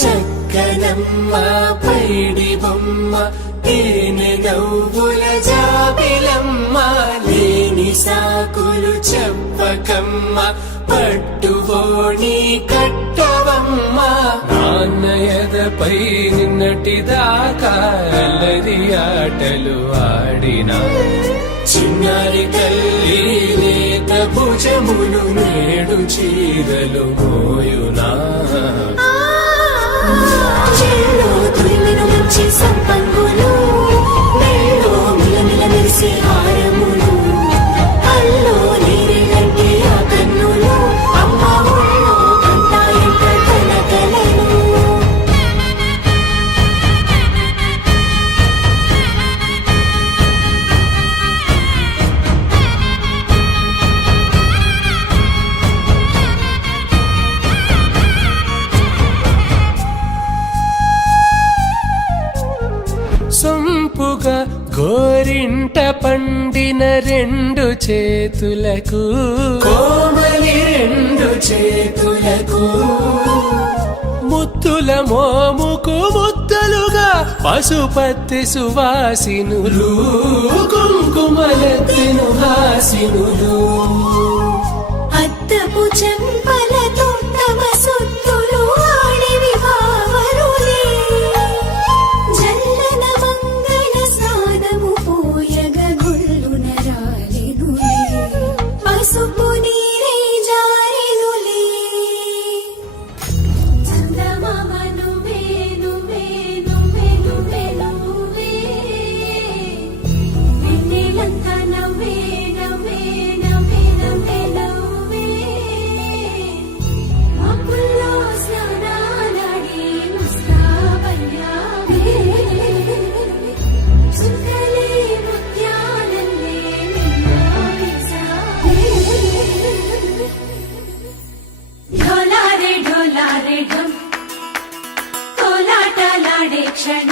చక్కనమ్మ పైడి బొమ్మ తేనె నవ్వుల జాబిలమ్మ లేని సాకులు చెప్పకమ్మ పట్టువోణి కట్టవమ్మ నాన్నయదపై నిన్నటిదాకా అల్లరి ఆటలు ఆడినా చిన్నారి తల్లి లేత భుజములు నేడు చీరలు మోయునా చెల్లో తురిమిన మంచి సంపంగులు మెల్లో మిలమిల మెరిసే హారములు అల్లో నీరిలంటే ఆ కన్నులు అమ్మ ఒళ్ళో కంటాయంట కలకలను సొంపుగా గోరింట పండిన రెండు చేతులకు కోమలి రెండు చేతులకు ముత్తుల మోముకు ముద్దలుగా పశుపతి సువాసినులు కుంకుమలెత్తిను హాసినులు అద్దపు చెంపలతో తమ సుత్తులు ఆడివి బావరులే పసుపు నీరే జారెనులే చందమామ నువ్వే నువ్వే నువ్వే నువ్వే నువ్వే వెన్నెలంతా నవ్వే నవ్వే నవ్వే నవ్వే నవ్వే అప్పుల్లో స్నానాలాడి ముస్తాబయ్యావే చుక్కలే ముత్యాలల్లే ढोला रे ढोला रे ढोल कोलाटा लाडे क्षण